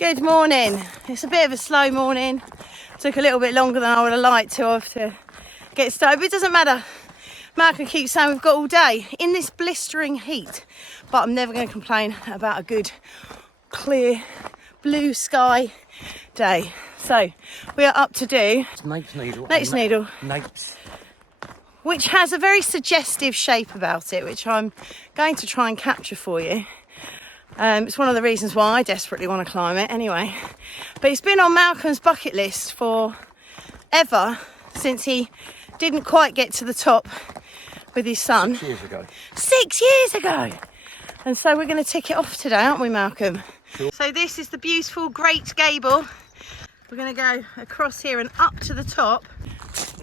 Good morning. It's a bit of a slow morning. Took a little bit longer than I would have liked to get started, but it doesn't matter. Malcolm keeps saying we've got all day in this blistering heat, but I'm never going to complain about a good, clear, blue sky day. So we are up to do Nape's needle. Nape's, which has a very suggestive shape about it, which I'm going to try and capture for you. It's one of the reasons why I desperately want to climb it anyway. But it's been on Malcolm's bucket list for ever, since he didn't quite get to the top with his son. 6 years ago. 6 years ago! And so we're going to tick it off today, aren't we, Malcolm? Sure. So this is the beautiful Great Gable. We're going to go across here and up to the top.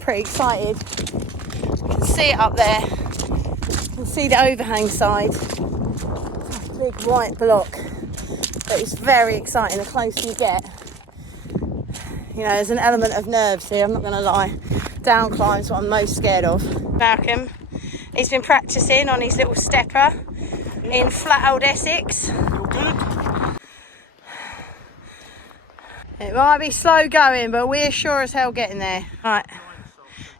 Pretty excited. You can see it up there. You can see the overhang side. Big white block, but it's very exciting the closer you get. You know, there's an element of nerves here, I'm not going to lie. Down climb's what I'm most scared of. Malcolm, he's been practicing on his little stepper in flat old Essex. It might be slow going, but we're sure as hell getting there. Right.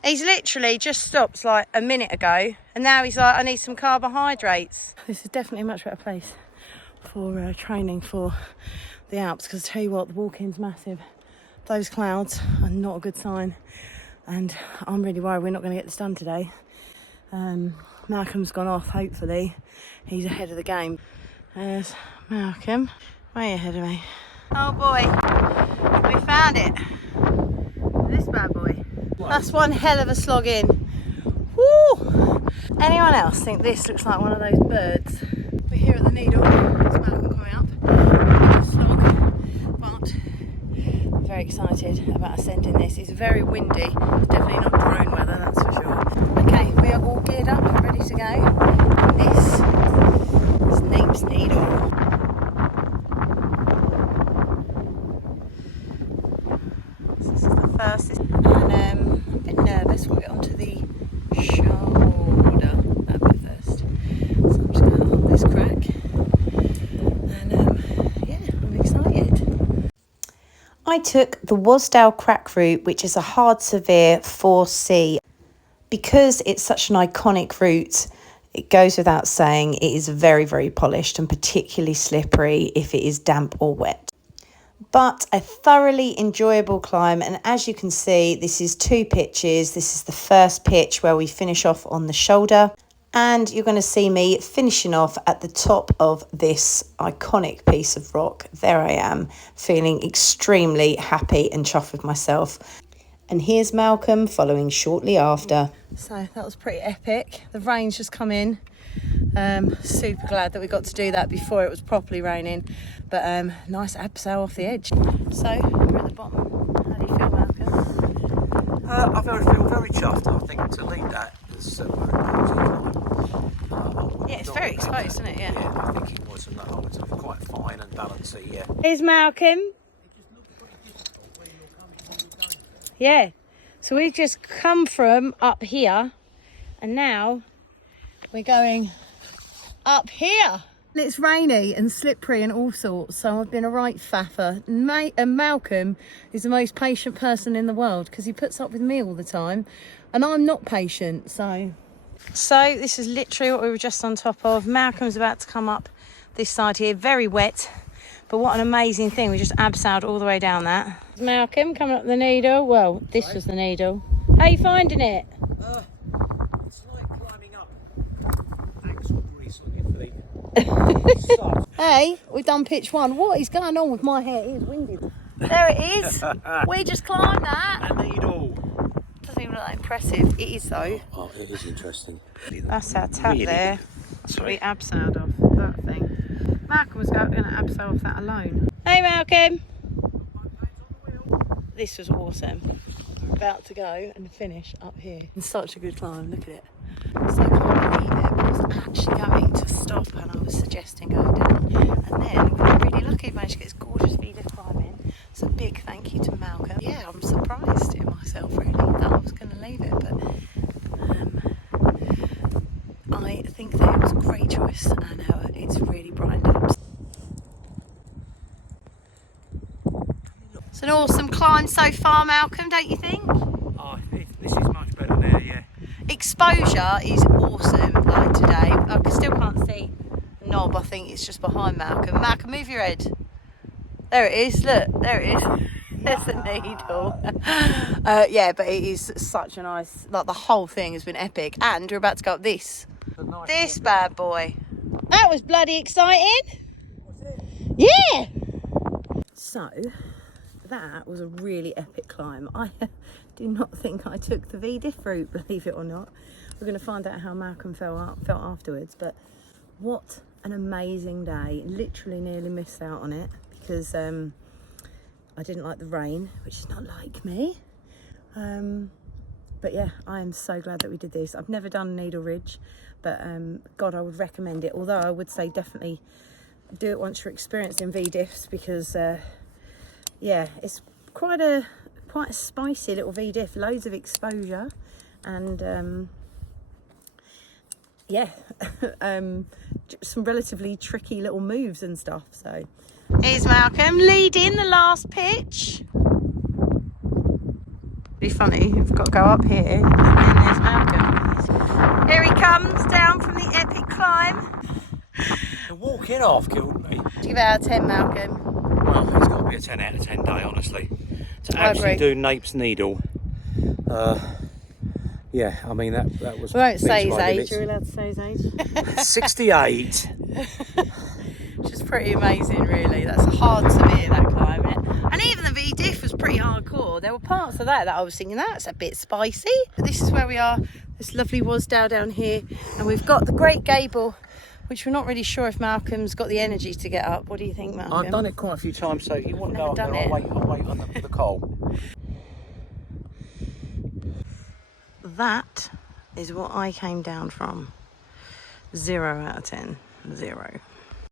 He's literally just stopped like a minute ago, and now he's like, I need some carbohydrates. This is definitely a much better place for training for the Alps, because I tell you what, the walk-in's massive. Those clouds are not a good sign, and I'm really worried we're not going to get this done today. Malcolm's gone off, hopefully. He's ahead of the game. There's Malcolm, way ahead of me. Oh boy, we found it. This bad boy. That's one hell of a slog in. Woo! Anyone else think this looks like one of those birds? We're here at the Needle. There's Malcolm coming up. A slog, but I'm very excited about ascending this. It's very windy. It's definitely not drone weather, that's for sure. Okay, we are all geared up, ready to go. This is Nape's Needle. This is the first, and a bit nervous. We'll get onto the shoulder that bit first. So I'm just going to hold this crack, and yeah, I'm excited. I took the Wasdale crack route, which is a hard severe 4C. Because it's such an iconic route, it goes without saying it is very, very polished and particularly slippery if it is damp or wet. But a thoroughly enjoyable climb, and as you can see, this is 2 pitches. This is the first pitch where we finish off on the shoulder, and you're going to see me finishing off at the top of this iconic piece of rock. There I am, feeling extremely happy and chuffed with myself. And here's Malcolm following shortly after. So that was pretty epic. The rain's just come in. Super glad that we got to do that before it was properly raining, but nice abseil off the edge. So we're at the bottom. How do you feel, Malcolm? I feel very chuffed. I think to lead that is yeah, it's very exposed, isn't it? Yeah. Yeah, I think it was, and that was quite fine and balancy. Yeah. Here's Malcolm. Yeah. So we've just come from up here, and now we're going up here. It's rainy and slippery and all sorts, so I've been a right faffer. And Malcolm is the most patient person in the world, because he puts up with me all the time, and I'm not patient. So this is literally what we were just on top of. Malcolm's about to come up this side here, very wet, but what an amazing thing. We just abseiled all the way down that. Malcolm coming up the Needle. Well, this was the Needle. How are you finding it? It's like climbing up axle grease on your feet. Hey, we've done pitch 1. What is going on with my hair? It is windy. There it is. We just climbed that. A needle. Doesn't even look that impressive. It is though. Oh, it is interesting. That's our tap Really? there. Sorry. We abseiled off that thing. Malcolm was going to abseil off that alone. Hey Malcolm. This was awesome. We're about to go and finish up here. It's such a good climb, look at it. So I can't believe it, but it was actually going to stop, and I was suggesting going down. And then we were really lucky, managed to get this gorgeous view of climbing. So big thank you to Malcolm. Yeah, I'm surprised in myself really that I was going to leave it, but I think that it was a great choice, and it's really brightened up. An awesome climb so far, Malcolm, don't you think? Oh, this is much better there, yeah. Exposure is awesome, like today. I still can't see the knob. I think it's just behind Malcolm. Malcolm, move your head. There it is. Look, there it is. There's the needle. Yeah, but it is such a nice, like the whole thing has been epic. And we're about to go up this. This bad boy. That was bloody exciting. Was it? Yeah. So, that was a really epic climb. I do not think I took the V-diff route, believe it or not. We're going to find out how Malcolm felt afterwards. But what an amazing day. Literally nearly missed out on it because I didn't like the rain, which is not like me. But yeah, I am so glad that we did this. I've never done Needle Ridge, but God, I would recommend it. Although I would say definitely do it once you're experienced in V-diffs because yeah, it's quite a spicy little V-diff, loads of exposure, and yeah, some relatively tricky little moves and stuff. So here's Malcolm leading the last pitch. Be funny, you've got to go up here, and then there's Malcolm. Here he comes down from the epic climb. The walking off killed me. Give it out of 10, Malcolm. Well, it's got to be a 10 out of 10 day, honestly. To actually do Nape's Needle, yeah, I mean that was. We won't say his benchmark age. limits. You're allowed to say his age. 68. Which is pretty amazing, really. That's hard to be that climb, isn't it? And even the V-diff was pretty hardcore. There were parts of that I was thinking, that's a bit spicy. But this is where we are. This lovely Wasdale down here. And we've got the Great Gable, which we're not really sure if Malcolm's got the energy to get up. What do you think, Malcolm? I've done it quite a few times, so if you want to go up Never there, done I'll wait on the coal. That is what I came down from. 0 out of 10. 0.